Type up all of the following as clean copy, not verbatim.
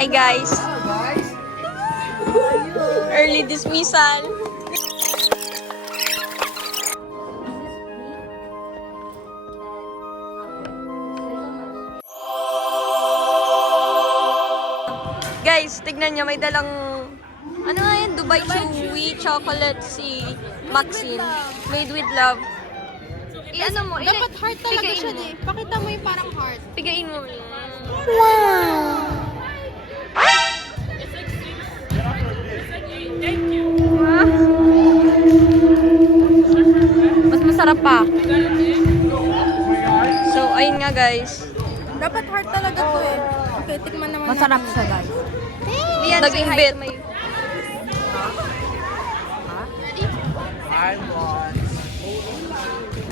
Hi guys. Early dismissal. Guys, tignan nyo, may dalang ano nga yan? Dubai Chewy chocolate si Maxine. Made with love. I-ano mo? Dapat heart talaga pigain siya mo. eh. Pakita mo yung parang heart. Pigain mo. Mas masarap pa. So, ayun nga guys. Dapat heart talaga to eh. Okay, tikman naman Masarap natin. siya, guys. Lian, say hi to my...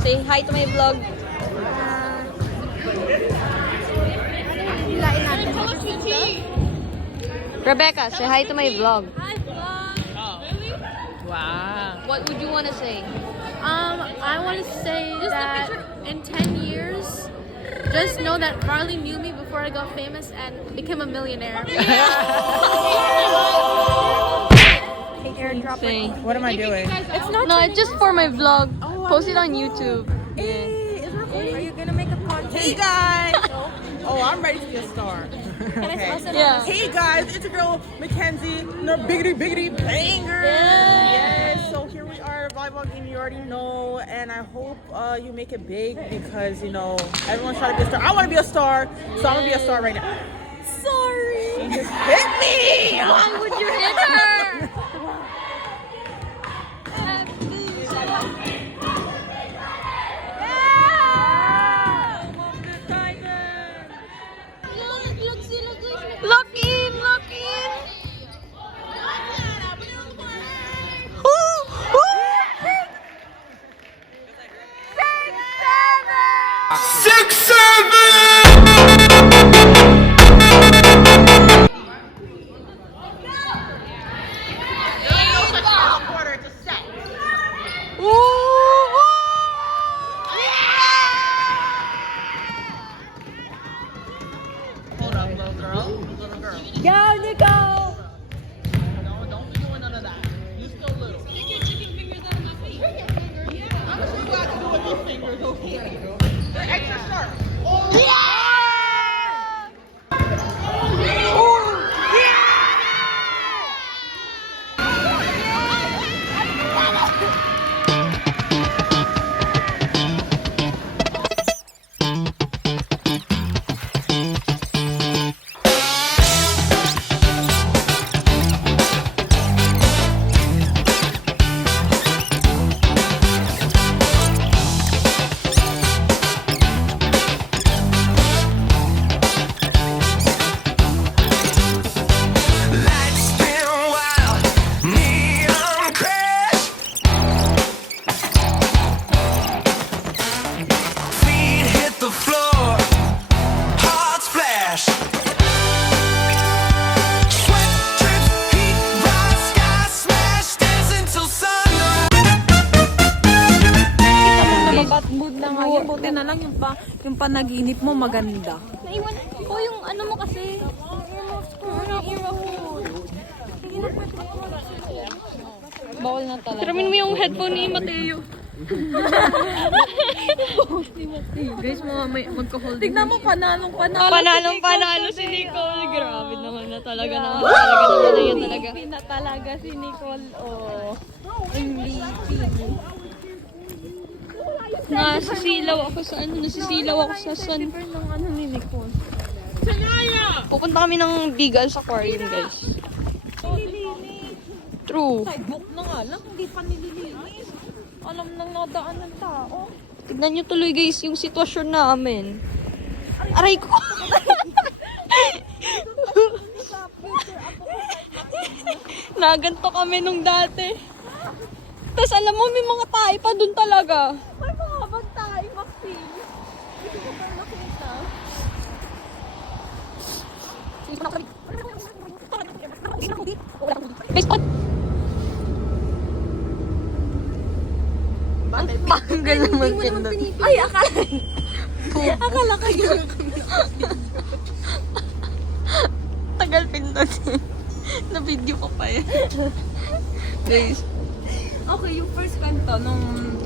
Say hi to my vlog. Hilain natin. Rebecca, say hi to my vlog. Wow. What would you want to say? I want to say that in 10 years, just know that Marley knew me before I got famous and became a millionaire. Say. What am I doing? It's not No, it's just for my vlog. Post it on YouTube. Hey, is recording? Are you gonna make a podcast? Hey guys! Oh, I'm ready to be a star. Okay. Yeah. Hey guys, it's your girl Mackenzie, the biggity banger. Yes. So here we are, vlogging. You already know, and I hope you make it big because you know everyone's trying to be a star. I want to be a star, so I'm gonna be a star right now. Sorry. She just hit me. Why would you hit her? Look in! Look in! Woo! Woo! 6, 7! Woo! Woo! Hold up, little girl. Little girl. Go, Nico! No, don't be doing none of that. You still little. Stick your chicken fingers out of my face. I'm sure you got to do with these fingers, okay? They're extra sharp. Lights spin wild, neon crash. Feet hit the floor, hearts flash. Sweat drips, heat rise, sky smash, dancing till sunrise. Bad mood na ngayon. Buti na lang yung panaginip mo maganda. Naiwan ko yung ano mo kasi. Bawal na talaga. Tiramin mo yung headphone ni Mateo. Guys, magka-hold. Tignan mo, panalo Panalong-panalo si Nicole. Grabe naman na talaga naman. Talaga naman na talaga. na talaga si Nicole. Oh. Nasisilaw ako sa ano, nasisilaw ako sa sun. Ng ano ni Nicole. Pupunta kami ng Bigal sa aquarium, guys. True. Sidewalk na nga lang, hindi pa nililinis. Alam nang nadaan ng tao. Tignan nyo tuloy, guys, yung sitwasyon namin. Aray ko! Naganto kami nung dati. Tapos alam mo, may mga tayo pa dun talaga. May mga bantay, Maxine. Hindi ko pa nakita. Guys, what? Banggal naman ganda. Ay, akala kayo. Tagal kanta din. Na-video ko pa eh. Guys. Okay, yung first kanta nung...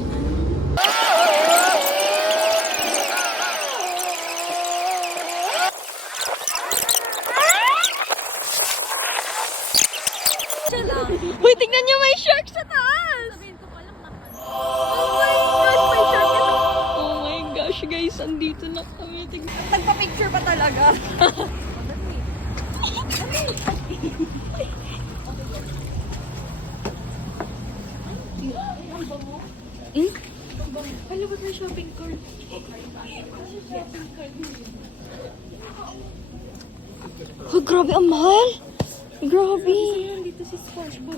Uy, tignan niyo, may shark sa taas! Oh my gosh, guys, andito na kami. Nagpa-picture pa talaga. Hello, ba't may shopping cart? Oh, grabe, ang mahal! Grabe! Dito si SpongeBob.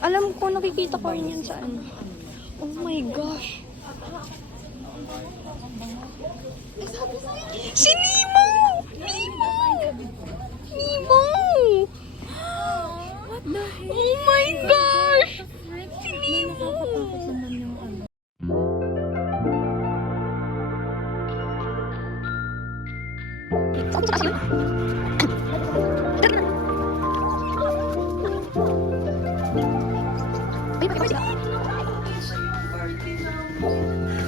Alam ko, nakikita ko rin yan sa ano. Oh my gosh! Si Nemo! Nemo! Nemo! What the heck? Oh my gosh! Si Nemo!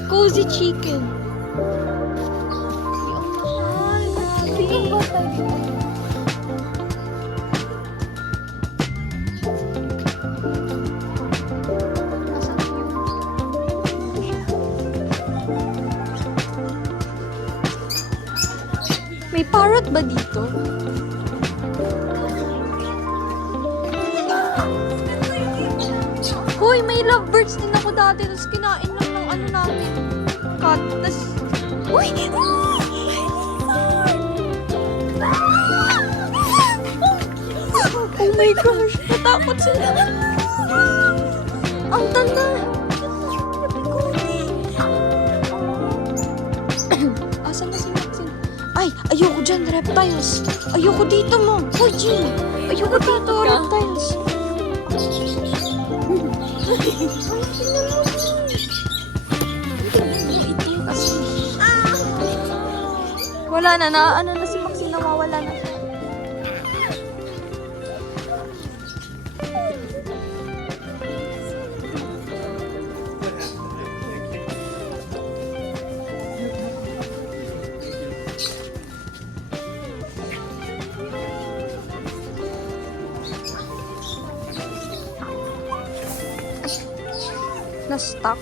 Cozy chicken. May parrot ba dito? Hoy, may lovebirds din ako dati. Tapos kinain lang ng ano namin. Cat. Tapos... Uy! Oh my gosh! Natakot sila. Ang tanda. Asan na si Maxine? Ay! Ayoko dyan, reptiles! Ayoko dito mo! Hoy, Jean! Ayoko dito, reptiles! Wala na, ano na si Maxine, nawawala na. Na-stuck.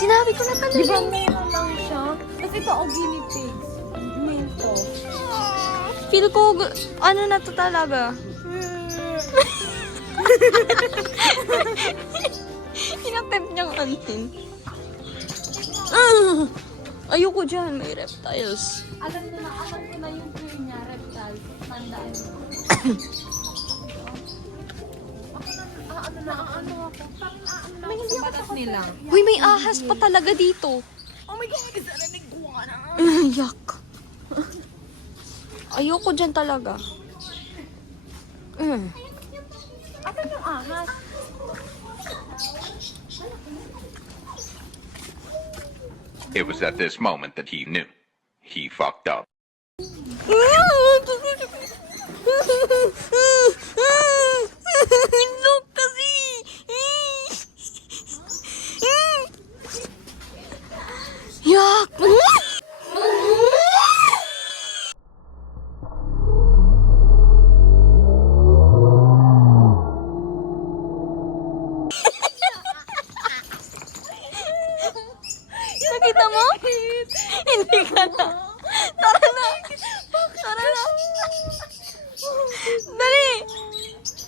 Sinabi ko na talaga. Di ba meron lang siya? Kasi ito o guinea pigs. Main to. Feel ko, ano na to talaga. Inattempt niyang antin. Ayoko dyan, may reptiles. Alam ko na yung fear niya, reptile. Tandaan mo. May hindi ako nila. Uy, may ahas pa talaga dito. Oh my God, isa na nagkuha na. Yak. Ayoko dyan talaga. Asan yung ahas? It was at this moment that he knew. He fucked up. Look kasi! Yak! Nakita mo? Hindi ka na. Tara na. Tara na. Dali.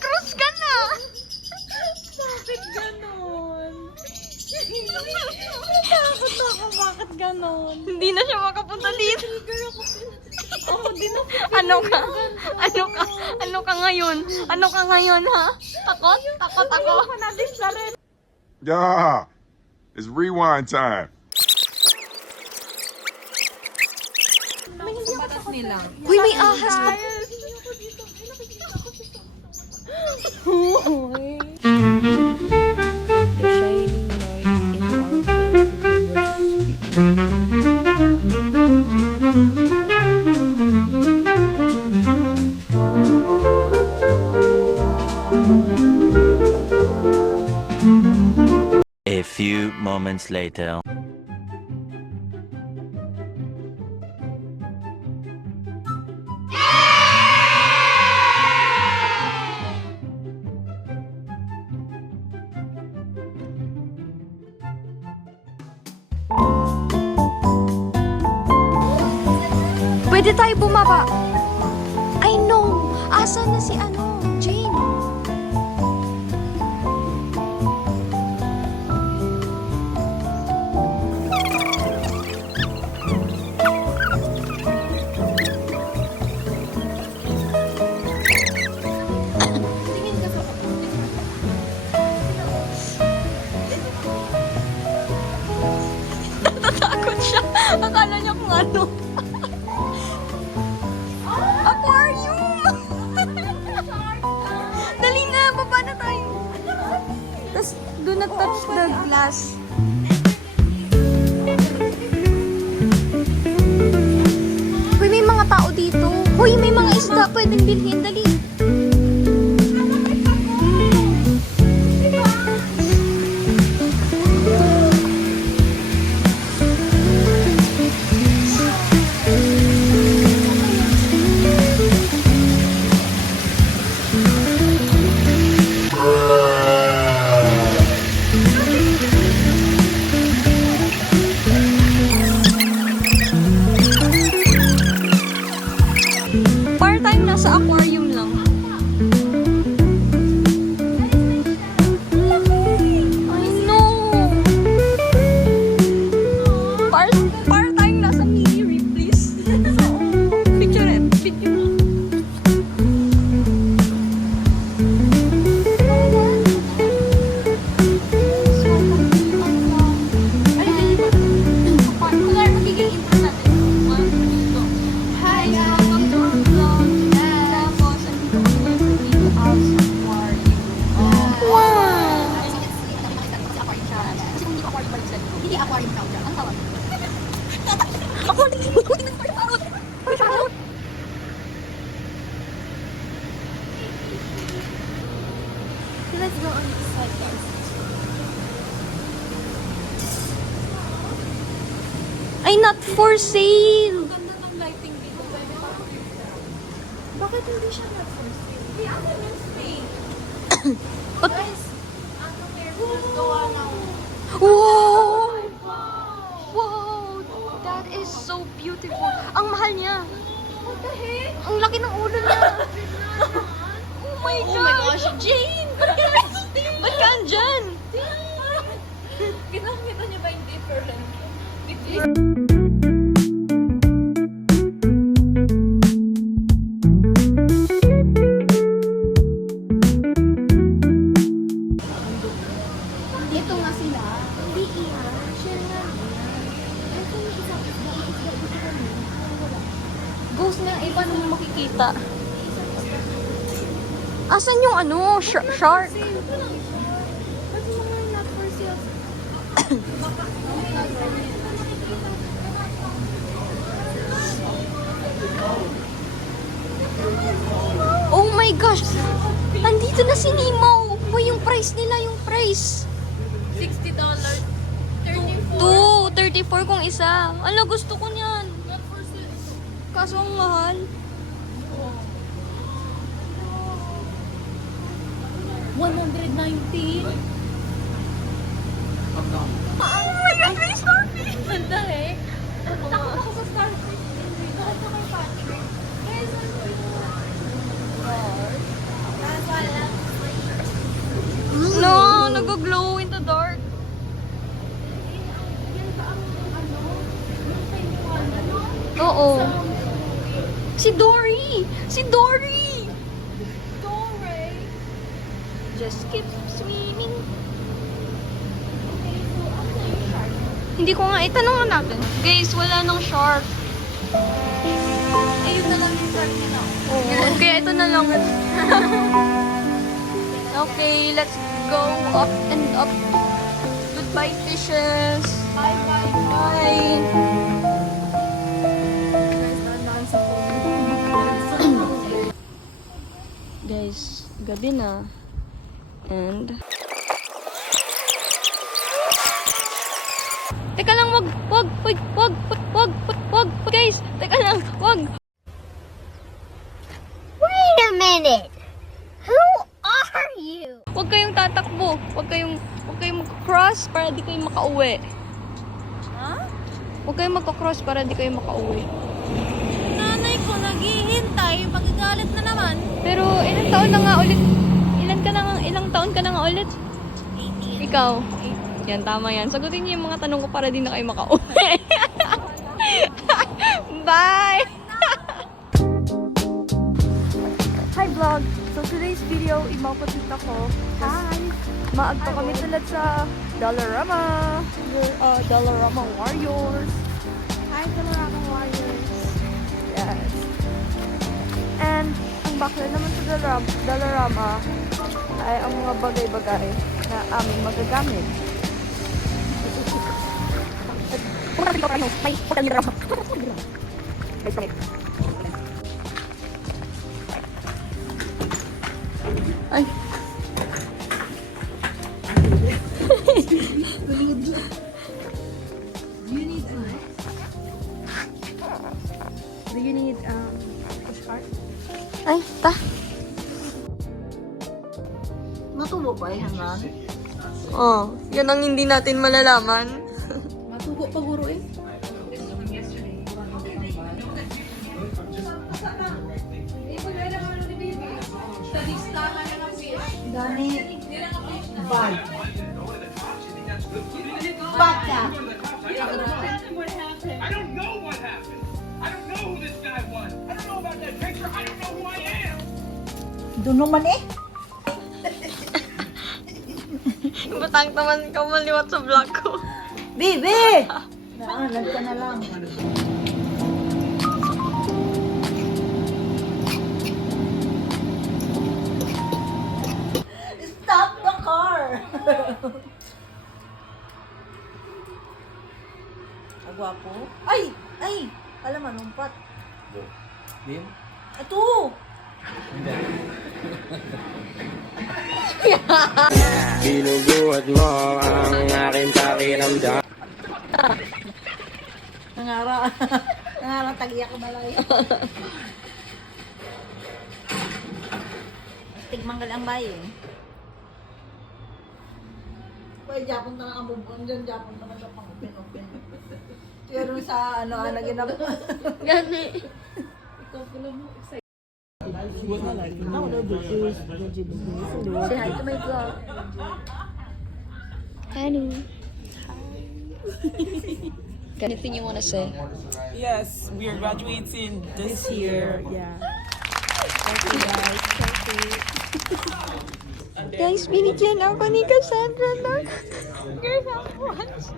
Cross ka na. Bakit ganon? Natakot ako, bakit ganon? Hindi na siya makapunta dito. Oh, di na Ano ka? Ano ka? Ano ka ngayon? Ano ka ngayon, ha? Takot? Takot ako. Yeah, it's rewind time. batas nila. Uy, may ahas pa. moments later. Pwede tayo bumaba. I know. Asan na si Jane? Natatakot siya. Akala niya kung ano. Aquarium! Dali na, baba na tayo. Tapos, do not touch the glass. Uy, may mga tao dito. Uy, may mga isda pwedeng bilhin. Dali. Part-time nasa aquarium lang. I know. Part-time nasa mini reef, please. Picture it. Picture. Let's go on this side, guys. Ay, not for sale. Ganda ng lighting dito. Pwede pa. Bakit hindi siya not for sale? Di ako ng space. Guys, ano meron? Gawa ng... Wow! Wow! That is so beautiful. Ang mahal niya. What the heck? Ang laki ng ulo niya. Oh my gosh, Jane! Ba't ka andyan? Ginamit niya ba yung different? Ito nga sila. Hindi iyan. Share nga. Ito yung isa. Ghost na, eh, paano mo makikita? Asan yung shark? Ito lang siya. Ba't mga not for sale? Oh my gosh! Nandito na si Nemo! Uy, yung price nila, yung price. $60. 34. 34 kung isa. Ala, gusto ko niyan. Not for sale. Kaso ang mahal. 190. Oh my God, may starfish! Ganda eh. Takot ako sa starfish. Bakit na kay Patrick? Guys, ano yun? No, nag-glow in the dark. Yan ba ang ano? Yung penguana, no? Oo. Si Dory! Si Dory! Dory. Just keep swimming. Okay, so ano na yung shark? Hindi ko nga, itanong nga natin. Guys, wala nang shark. Ayun na lang yung shark nila. Okay, ito na lang. Okay, let's go up and up. Goodbye, fishes. Bye, bye, bye. Bye. Guys, nandaan sa phone. Guys, gabi na. And Teka lang, wag, guys, teka lang, wag. Wait a minute. Who are you? Wag kayong tatakbo, wag kayong mag-cross para di kayo makauwi. Ha? Huwag kayong magka-cross para di kayo makauwi. Nanay ko naghihintay. Magagalit na naman. Pero ilang taon na nga ulit? Ilang taon ka na nga ulit? 18. Ikaw? Yan, tama yan. Sagutin niyo yung mga tanong ko para di na kayo makauwi. Bye! Hi vlog! So today's video, imapatit ako. Hi! Maagto kami tulad sa Dollarama. Dollarama Warriors. Hi, Dollarama Warriors. Yes. And ang bakla naman sa Dollarama ay ang mga bagay-bagay na aming magagamit. May hotel nila. Ay. Do you need pushcart? Ay, ta. Matubo ba yan, man? Oh, yan ang hindi natin malalaman. Matubo pa guro eh. Dami. Bag. Bata. I don't know what happened. I don't know who this guy was. I don't know about that picture. I don't know who I am. Doon naman eh. Batang naman ka maliwat sa vlog ko. Bibi! Naalag ka na lang. Stop the car! Agwapo? Ay! Ay! Alam, manumpat. Dim? Ito! Binubuhat mo ang aking pakiramdam. Nangara tagiyak ko malay. Tigmanggal ang bayin. Pwede Japon na ang bubon dyan. Japon naman siya pang open. Pero sa ano, ginap. Gani. Say hi to my vlog. Honey. Anything you want to say? Yes, we are graduating this year. Yeah. Thank you guys. Guys, binigyan ako ni Cassandra ng girl once.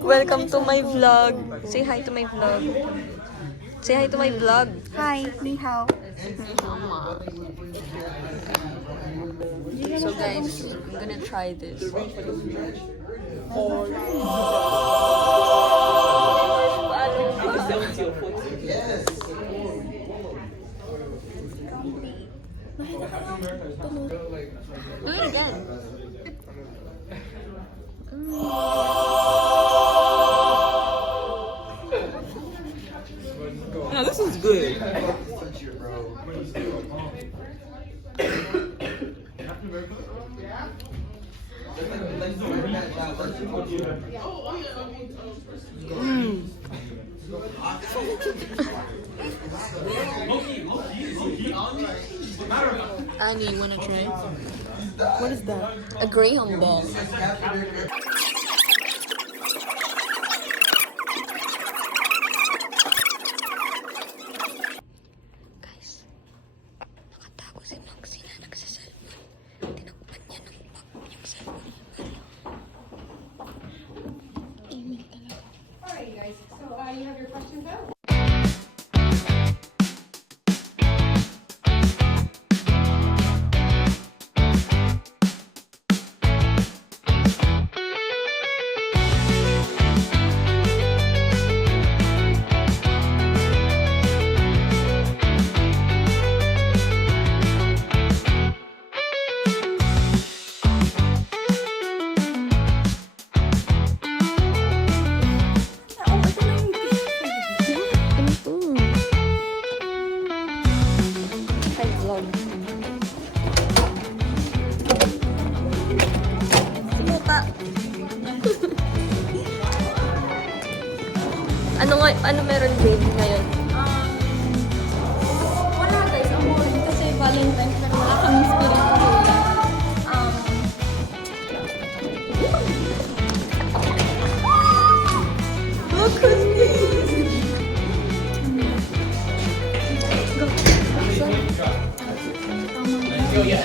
Welcome to my vlog. Say hi to my vlog. Say hi to my vlog. Hi, ni hao. So guys, I'm gonna try this. Do it again. Yeah, this is good. Annie, you wanna try? What is that? A Graham ball. Guys, nakatago si Maxine na nagsasalmon. Tinakpan niya ng bag yung cellphone niya. Email talaga. Alright, guys. So, you have your questions out? vlog. Simuka. Ano meron babe ngayon? Wala guys, ang boring kasi Valentine's pero wala kaming spirit. Look at this!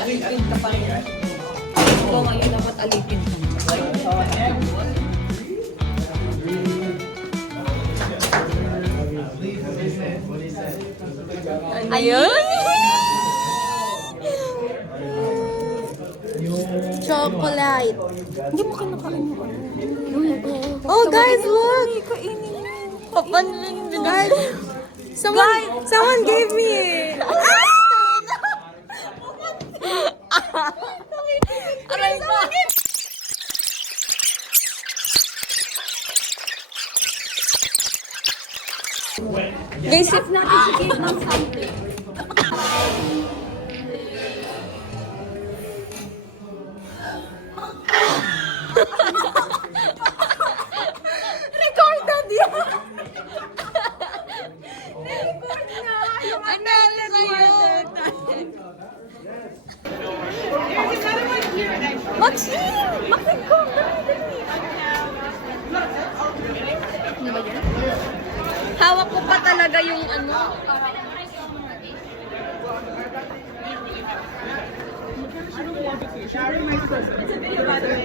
Alipin ka pa rin. Ikaw ngayon dapat alipin ka. Ayun! Chocolate. Hindi mo kinakain mo. Oh guys, look! Papanlin din. Guys, someone gave me it. Aray ko. Guys, if not, She gave them something. recorded yan. Record na. Anala na yun. Maxine! Maxine, come hawak ko pa talaga yung ano.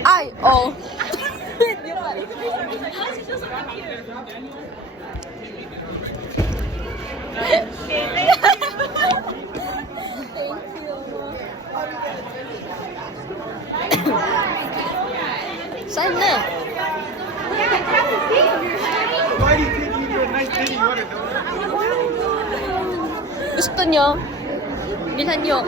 Ay, oh. Saan na? Gusto nyo? Bilhan nyo.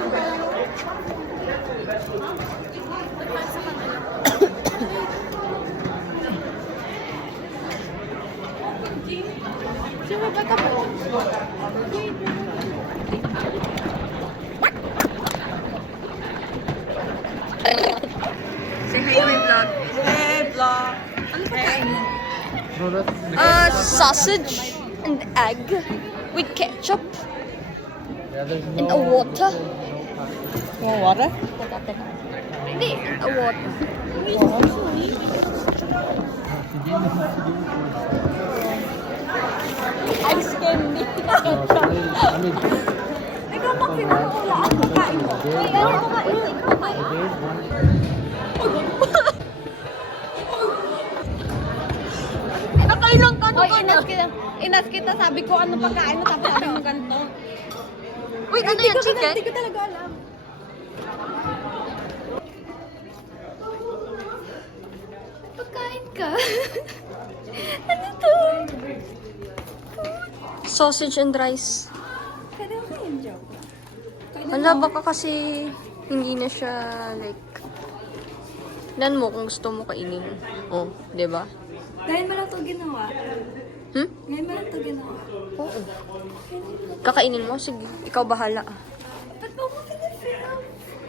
Say hi to my vlog. Hey, vlog. Ano pa kain mo? Sausage and egg with ketchup and a water. You want water? Hindi, a water. Ice candy. Ikaw pag pinakakulaan, kain mo. Ay, ano kumain? Ikaw kain. Nakailang ka Oy, inas kita, sabi ko ano pagkain mo, tapos sabi mo ganito. Wait, ano yan? Chicken? Hindi ko talaga alam. Pagkain ka. Ano to? Sausage and rice. Pwede ko kayo joke. Wala, baka kasi hindi na siya like... Nan mo kung gusto mo kainin. Oh, di ba? Ngayon ba lang ito ginawa? Hmm? Ngayon ba lang ito ginawa? Oo. Kakainin mo? Sige, ikaw bahala. Ba't ba mo pinifilm?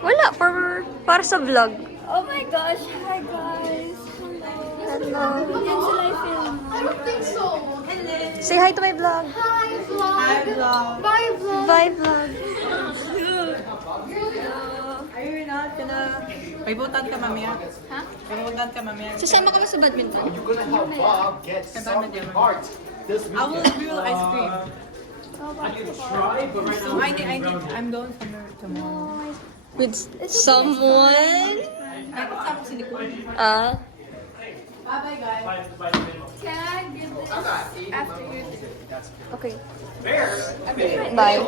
Wala, para sa vlog. Oh my gosh, hi guys. Hello. Yan sila i-film. I don't think so. Say hi to my vlog. Hi, vlog. Hi, vlog. Bye, vlog. Bye, vlog. Are you not gonna... May butan ka mamaya? Ha? May butan ka mamaya? Sasama ka ba sa badminton? I will ice cream. So I'm going somewhere tomorrow. With someone? Nakasama si Nicole. Ah? Bye-bye, guys. Can I give this after you? Okay. Bye.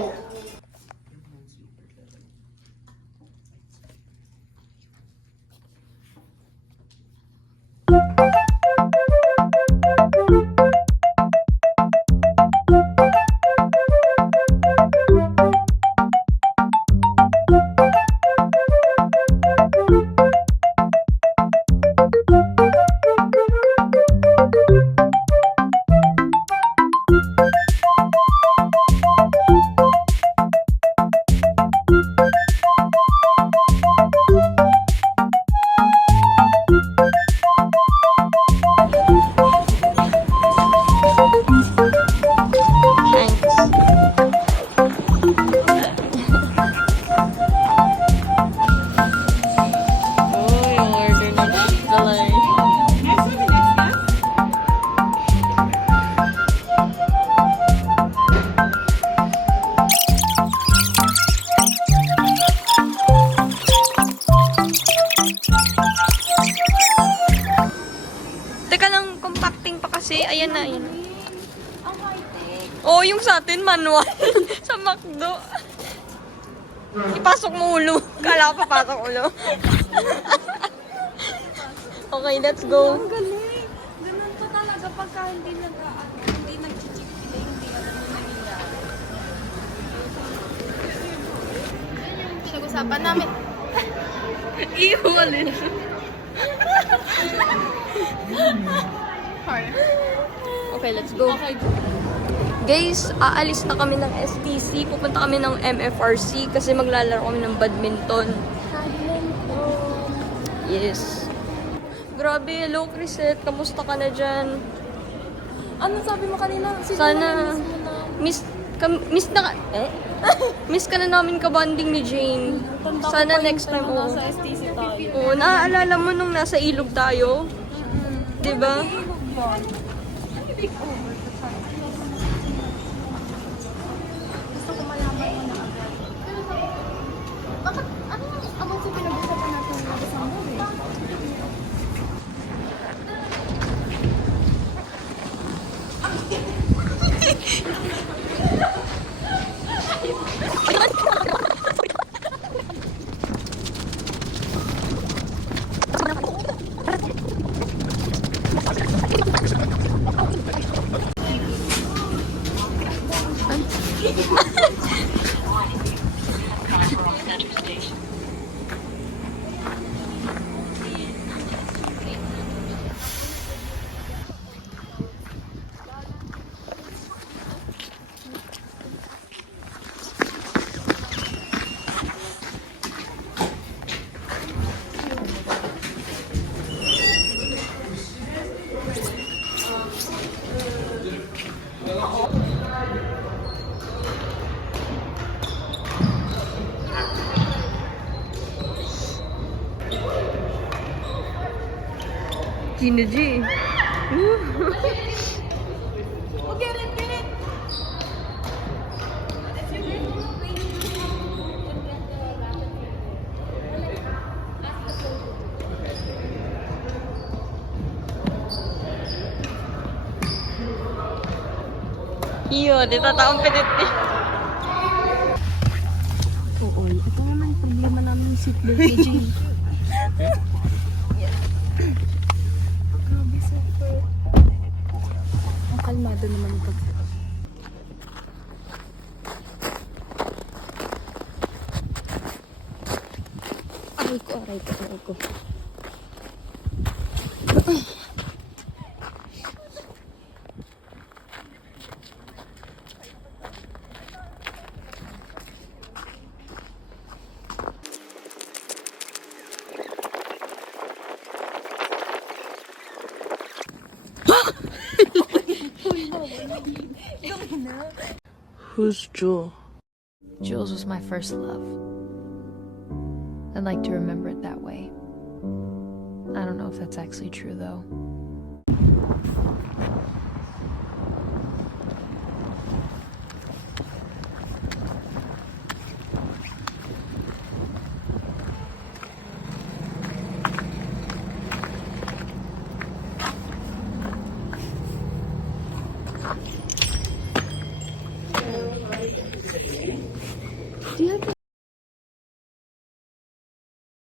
manual sa McDo. Ipasok mo ulo. Kala ko papasok ulo. Okay, let's go. Ang galing. Ganun to talaga pagka hindi nag-chichik sila, hindi alam mo nangyayari. Pinag-usapan namin. Iwalin. Okay, let's go. Guys, aalis na kami ng STC. Pupunta kami ng MFRC kasi maglalaro kami ng badminton. Yes. Grabe, hello Chrisette. Kamusta ka na dyan? Ano sabi mo kanina? Sana, miss ka na namin ka-bonding ni Jane. Sana next time, oo. Nasa STC tayo. Oo, naaalala mo nung nasa ilog tayo? Diba? Bakit, ano about sa pinag-usapan natin na December eh? Gina G. Iyo, di tataong pilit ni. Oo, ito naman problema namin yung seatbelt ni Jane. Grabe, super. Ang kalmado naman ito. Aray ko. Who's Jewel? Jules was my first love. I'd like to remember it that way. I don't know if that's actually true, though.